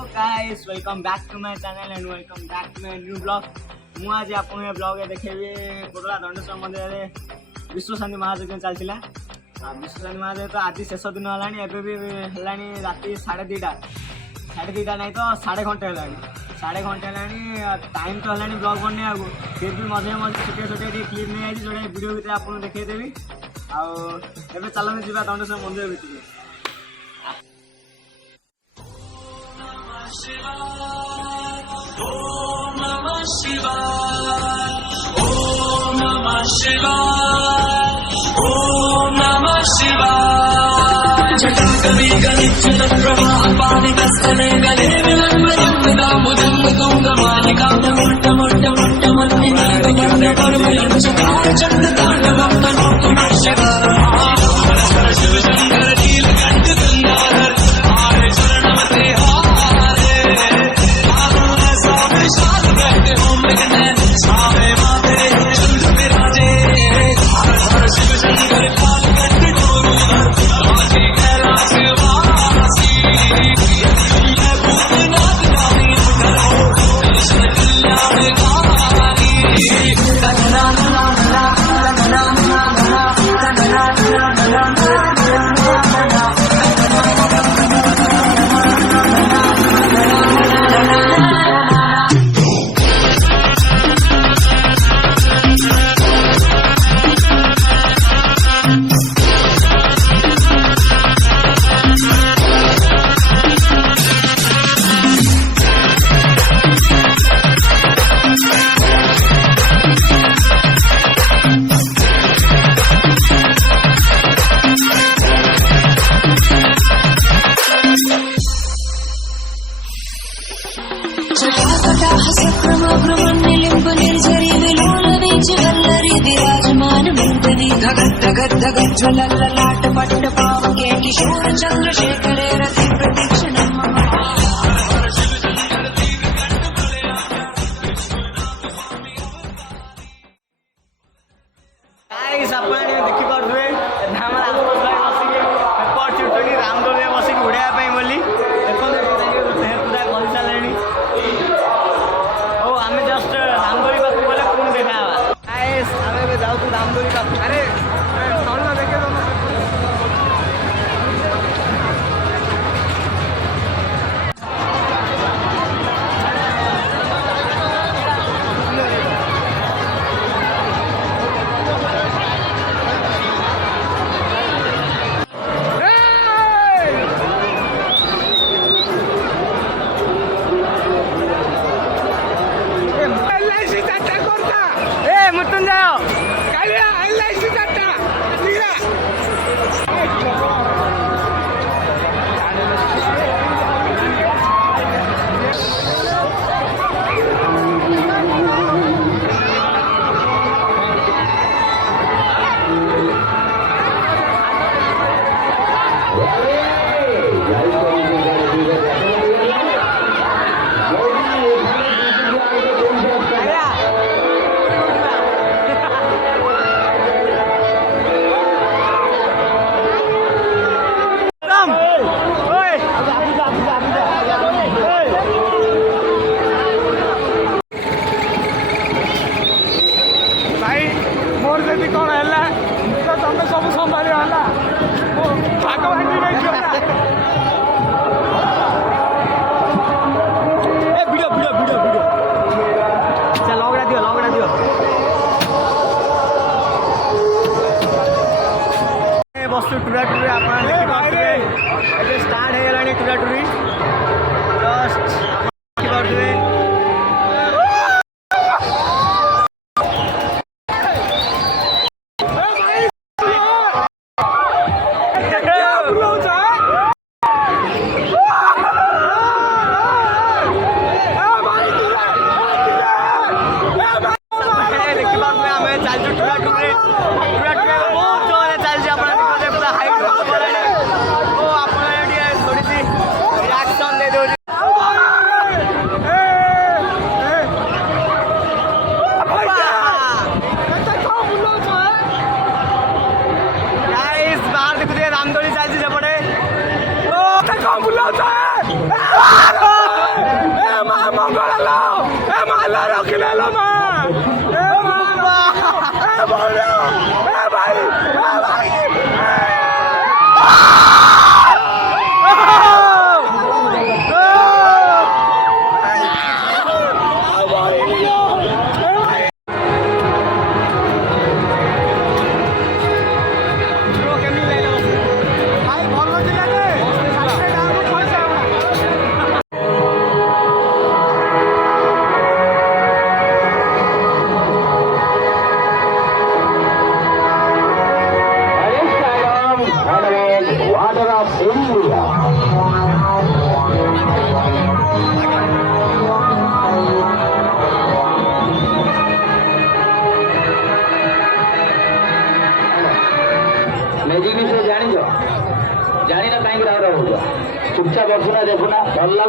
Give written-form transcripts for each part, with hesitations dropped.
So guys, welcome back to my channel and welcome back to my new vlog. ମୁଁ ଆଜି ଆପଣଙ୍କୁ ଏ ବ୍ଲଗରେ ଦେଖେଇବି କୋଟଲା ଦଣ୍ଡେଶ୍ୱର ମନ୍ଦିରରେ ବିଶ୍ୱଶାନ୍ତି ମହାଯଜ୍ଞ ଚାଲିଥିଲା। ବିଶ୍ୱଶାନ୍ତି ମହାଯଜ୍ଞ ତ ଆଜି ଶେଷ ଦିନ ହେଲାଣି। ଏବେ ବି ହେଲାଣି ରାତି 2:30 ନାହିଁ ତ 1.5 ହେଲାଣି। 1.5 ହେଲାଣି। ଟାଇମ୍ ତ ହେଲାଣି ବ୍ଲଗ୍ ବନେଇବାକୁ, ଫିର୍ ବି ମଝିରେ ମଝିରେ ଛୋଟିଆ ଟିକେ କ୍ଲିପ୍ ନେଇଯାଇଛି ଯୋଉଟା ଭିଡ଼ିଓ ଭିତରେ ଆପଣଙ୍କୁ ଦେଖେଇଦେବି। ଆଉ ଏବେ ଚାଲନ୍ତୁ ଯିବା ଦଣ୍ଡେଶ୍ୱର ମନ୍ଦିର ଭିତରକୁ। Om Namah Shivaya, Om Namah Shivaya, Om Namah Shivaya. Jata Kavi Galit Chula Prabha Pani Dastane Gale Vilambaram Damudam Tunga Malika Mutta Mutta Mutta Manina Ganda Parmayan Chakar Chanda Tandavam Namah Shivaya. Shiv Shankar Dil Gand Gandhar Aare Charanamate धगत धगत ज्वलल लाट पट्ट पावके किशोर चंद्रशेखरे रति प्रतीक्षणम guys आपण देखि परथुए धामरा आसपास बसिके paper चिटकी रामदोले बसिके उड़ाया पई बोली देखो पूरा कर सालेनी। ओ आमे जस्ट रामदोली पाखु बोले कोन देखावा। गाइस आमे जाऊ तू रामदोली पाखु। अरे साउंड देखे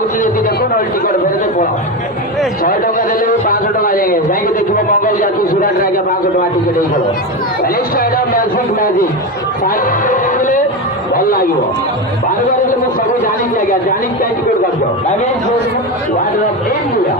ଲାଗୁଛି ଯଦି ଦେଖ ନହେଲେ ଟିକଟ ଫେରେ ପଳାଅ 100 ଟଙ୍କା ଦେଲେ 500 ଟଙ୍କା ଯାଇକି ଦେଖିବ ମଙ୍ଗଲ ଜାତି ସୁରାଟରେ ଆଜ୍ଞା 500 ଟଙ୍କା ଟିକେଟ ହେଇଗଲ ନେକ୍ସଟ ଆଇଟମ ମ୍ୟାଜିକ ଭଲ ଲାଗିବ ବାରବାରରେ ମୁଁ ସବୁ ଜାଣିଛି ଆଜ୍ଞା ଜାଣିକି କାହିଁ ଟିକେଟ କରିଛ ୱାର୍ଡର ଇଣ୍ଡିଆ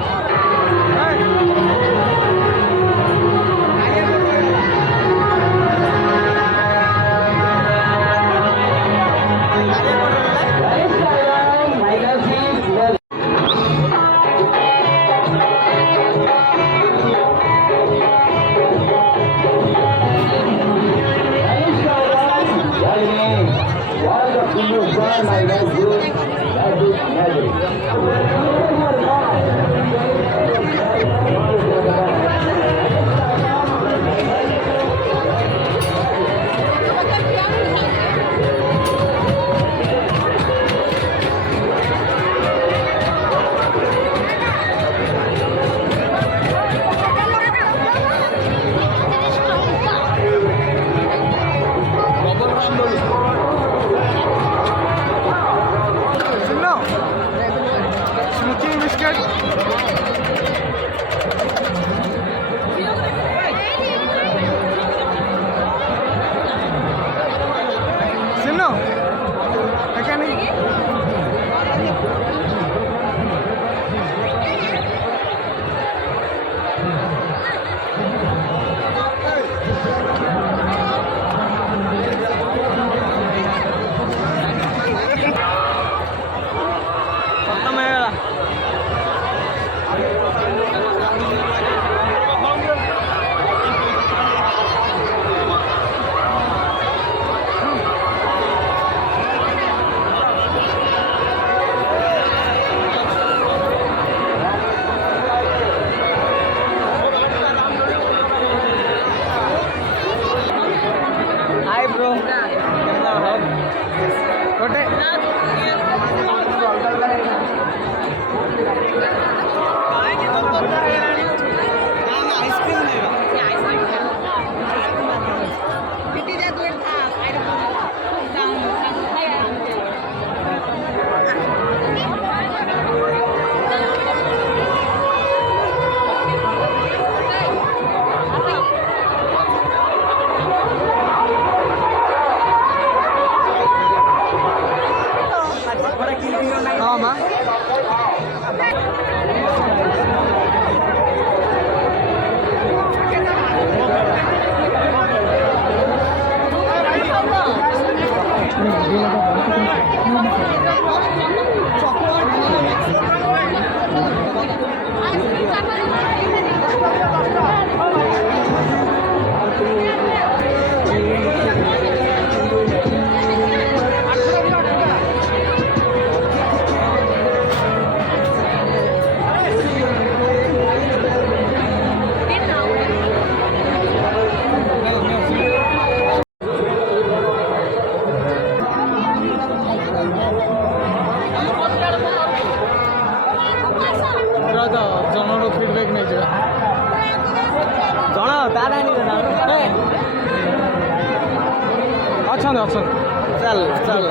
चल चल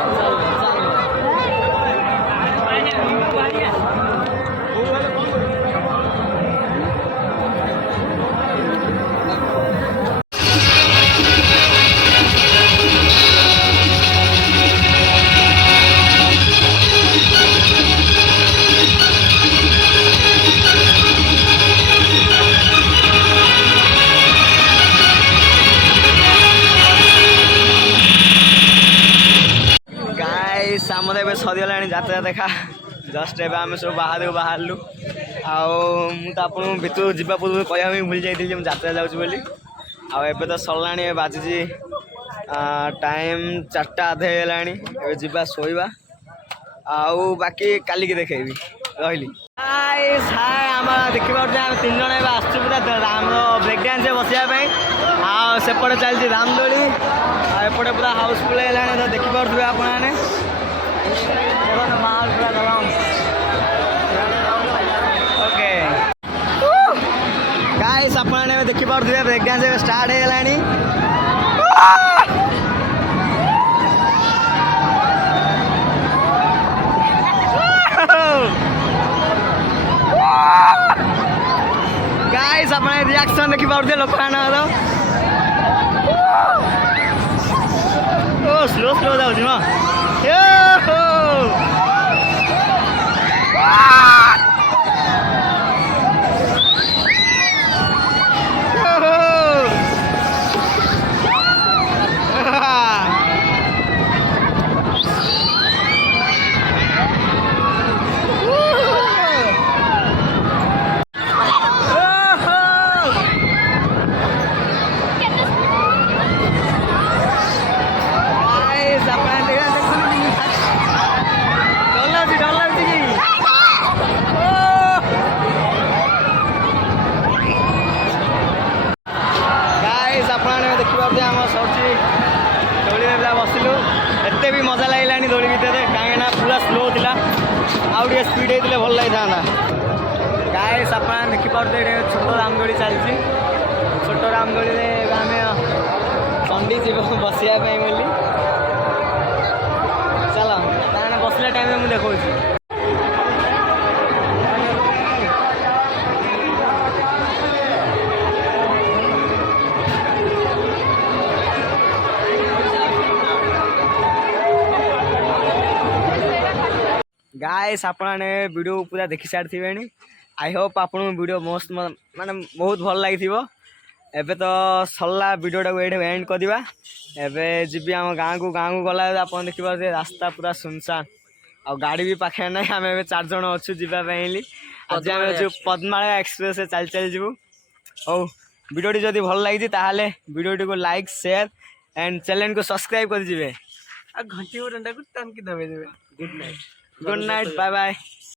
ଆମର ଏବେ ସରିଗଲାଣି ଯାତ୍ରା ଦେଖା ଜଷ୍ଟ ଏବେ ଆମେ ସବୁ ବାହାରିଲୁ ଆଉ ମୁଁ ତ ଆପଣଙ୍କୁ ଭିତରୁ ଯିବା ପୂର୍ବରୁ କହିବା ପାଇଁ ଭୁଲି ଯାଇଥିଲି ଯେ ମୁଁ ଯାତ୍ରା ଯାଉଛି ବୋଲି ଆଉ ଏବେ ତ ସରିଲାଣି ବାଜିଛି ଟାଇମ୍ 4ଟା ଅଧେ ହେଇଗଲାଣି ଏବେ ଯିବା ଶୋଇବା ଆଉ ବାକି କାଲିକି ଦେଖେଇବି ରହିଲି ହାଏ ଆମର ଦେଖିପାରୁଛେ ଆମେ 3 ଜଣ ଏବେ ଆସୁଛୁ ପୁରା ଆମର ବ୍ରେକ୍ ଡ୍ୟାନ୍ସରେ ବସିବା ପାଇଁ ଆଉ ସେପଟେ ଚାଲିଛି ରାମଦୋଳି ଆଉ ଏପଟେ ପୁରା ହାଉସଫୁଲ୍ ହେଇଗଲାଣି ତ ଦେଖିପାରୁଥିବେ ଆପଣମାନେ माहौल पूरा गरम ओके गाइस आपने देखि पारुथिबे ब्रेक डांस स्टार्ट हे गलानी रिएक्शन देखि पाउथे लोक आना तो ओ स्लो स्लो जाउछि न यो देखिए आम सौची दौड़ी बसिलु एत भी मजा लगे दौड़ी भितर कहीं पूरा स्लो था आउ स्पीड होते भल लगी था गाइस आप देखिपे छोट रामदोली चलती छोट रामदोली आम चंडी जीव बसापी बोली चल बसला टाइम मुझे देखा गाइस आपने वीडियो पूरा देखी सारी थे आई होप आपको वीडियो मस्त माने बहुत भल लगी एबे तो सरला वीडियोटा को ये एंड करवा एबे जी आम गाँव को गला आप देखिए रास्ता पूरा सुनसान आ गाड़ी भी पाखे ना आम ए 4 जन अच्छु जावाई आज आम जो पद्मालय एक्सप्रेस चल चल जीवु हो वीडियोटी जदि भल लगी वीडियोटी को लाइक शेयर एंड चैनल को सब्सक्राइब कर दिवे आ घंटी बटन को टांकी दबे देवे गुड नाइट बाय बाय।